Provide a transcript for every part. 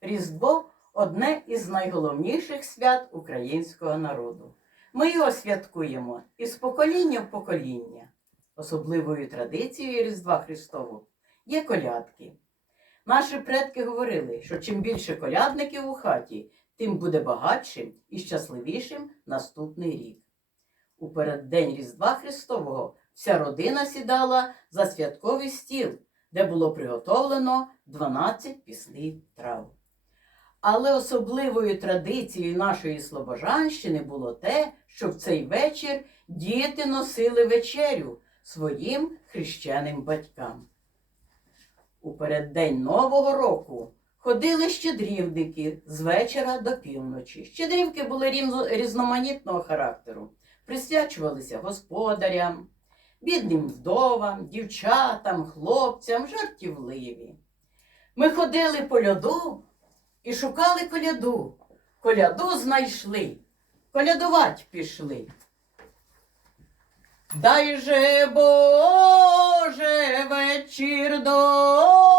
Різдво одне із найголовніших свят українського народу. Ми його святкуємо із покоління в покоління. Особливою традицією Різдва Христового є колядки. Наші предки говорили, що чим більше колядників у хаті, тим буде багатшим і щасливішим наступний рік. У переддень Різдва Христового вся родина сідала за святковий стіл, де було приготовлено 12 пісних трав. Але особливою традицією нашої Слобожанщини було те, що в цей вечір діти носили вечерю своїм хрещеним батькам. У переддень Нового року ходили щедрівники з вечора до півночі. Щедрівки були різноманітного характеру, присвячувалися господарям, бідним вдовам, дівчатам, хлопцям, жартівливі. Ми ходили по льоду і шукали коляду. Коляду знайшли, колядувать пішли. Дай же Боже вечір добрий,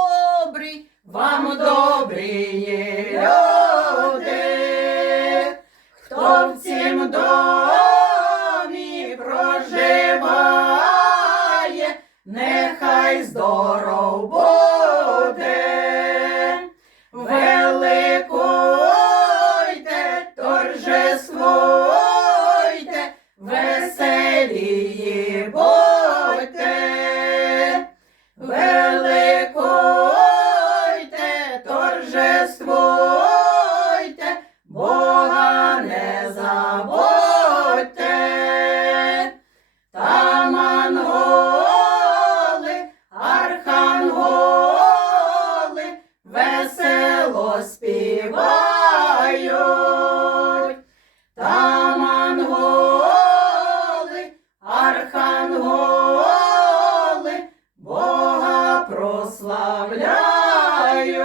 прославляють.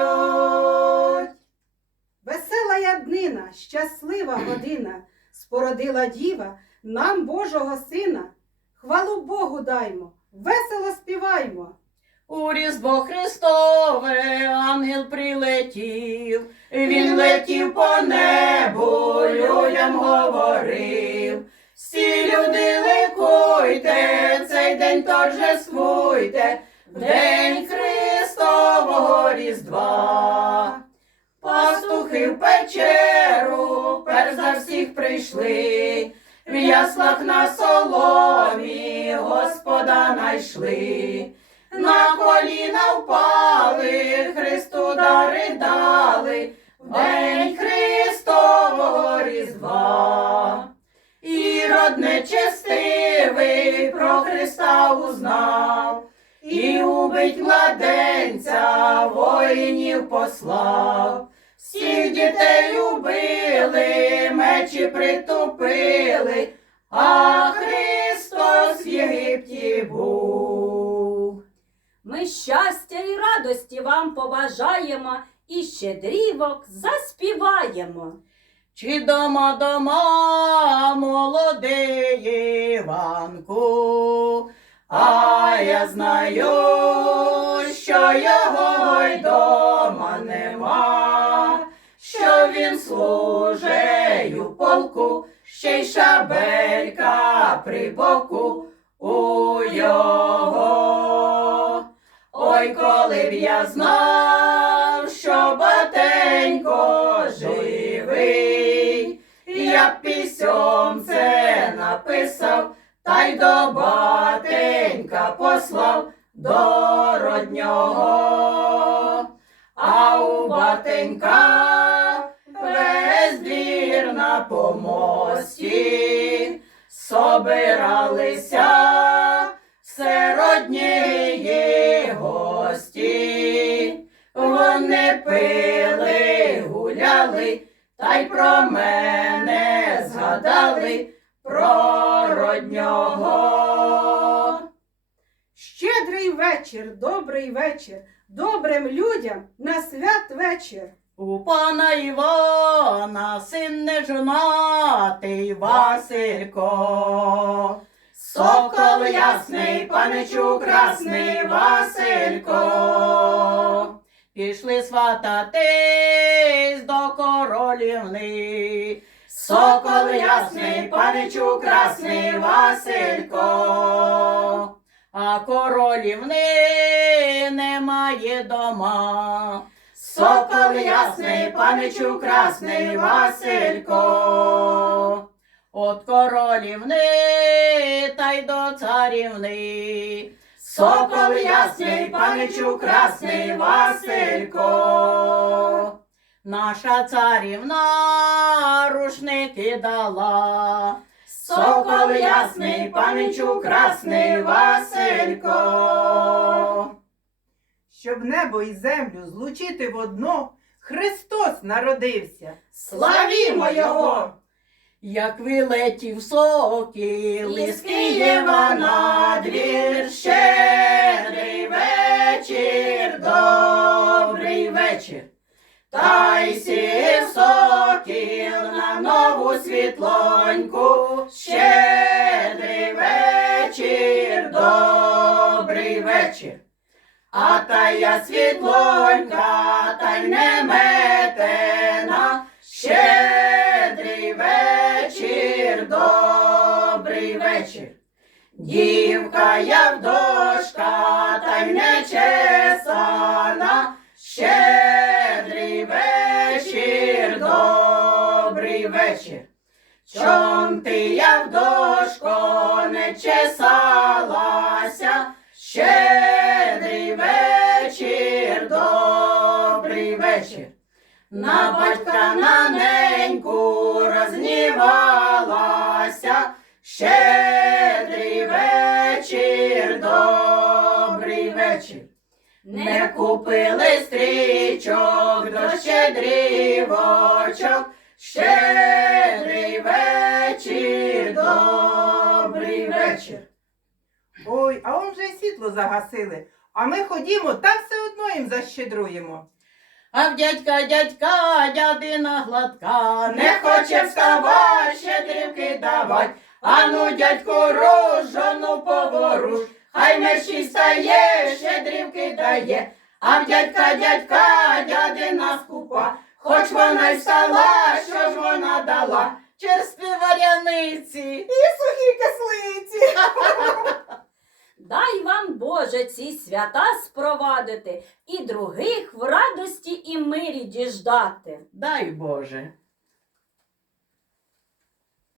Весела яднина, щаслива година, спородила діва нам Божого сина. Хвалу Богу даймо, весело співаймо. У Різдво Христове ангел прилетів, він летів по небу, людям говорив. Всі люди ликуйте, цей день торжествуйте, в день Пастухи в перш за всіх прийшли, в яслах на соломі Господа найшли. На коліна впали, Христу дари дали, в день Христового Різдва. Ірод нечестивий про Христа узнав, і убить младенця воїнів послав. Всіх дітей убили, мечі притупили, а Христос в Єгипті був. Ми щастя і радості вам побажаємо і щедрівок заспіваємо. Чи дома дома молодий Іванку, а я знаю, що його й дома нема, він служить у полку, ще й шабелька при боку у його. Ой, коли б я знав, що батенько живий, я б пісьом це написав, та й до батенька послав до роднього. А у батенька на помості собиралися все роднії гості. Вони пили, гуляли, та й про мене згадали про роднього. Щедрий вечір, добрий вечір, добрим людям на свят вечір. У пана Івана син нежонатий Василько. Сокол ясний, паничу красний Василько. Пішли сватати до королівни. Сокол ясний, паничу красний Василько, а королівни немає дома. Сокол ясний, паничу красний Василько, от королівни та й до царівни. Сокол ясний, паничу красний Василько. Наша царівна рушники дала. Сокол ясний, паничу красний Василько. Щоб небо і землю злучити в одно, Христос народився. Славімо його! Як вилетів сокіл із Києва на двір, щедрий вечір, добрий вечір. Та й сів сокіл на нову світлоньку, щедрий вечір, добрий вечір. А та я світлонька, та й не метена, щедрий вечір, добрий вечір. Дівка я в дошка, та й не чесана, щедрий вечір, добрий вечір. Чом ти я в дошко не чесалася, щедрий На батька на неньку рознівалася, щедрий вечір, добрий вечір. Не купили стрічок до щедрівочок, щедрий вечір, добрий вечір. Ой, а он вже світло загасили. А ми ходімо та все одно їм защедруємо. А в дядька дядька дядина гладка, не хоче вставать, щедрівки давать. Ану, дядьку рожону поворуш, хай мерщій стає, щедрівки дає. А в дядька дядька дядина скупа, хоч вона й встала, що ж вона дала? Черстві варяниці і сухі кислиці. Дай вам, Боже, ці свята спровадити і других в радості і мирі діждати. Дай Боже.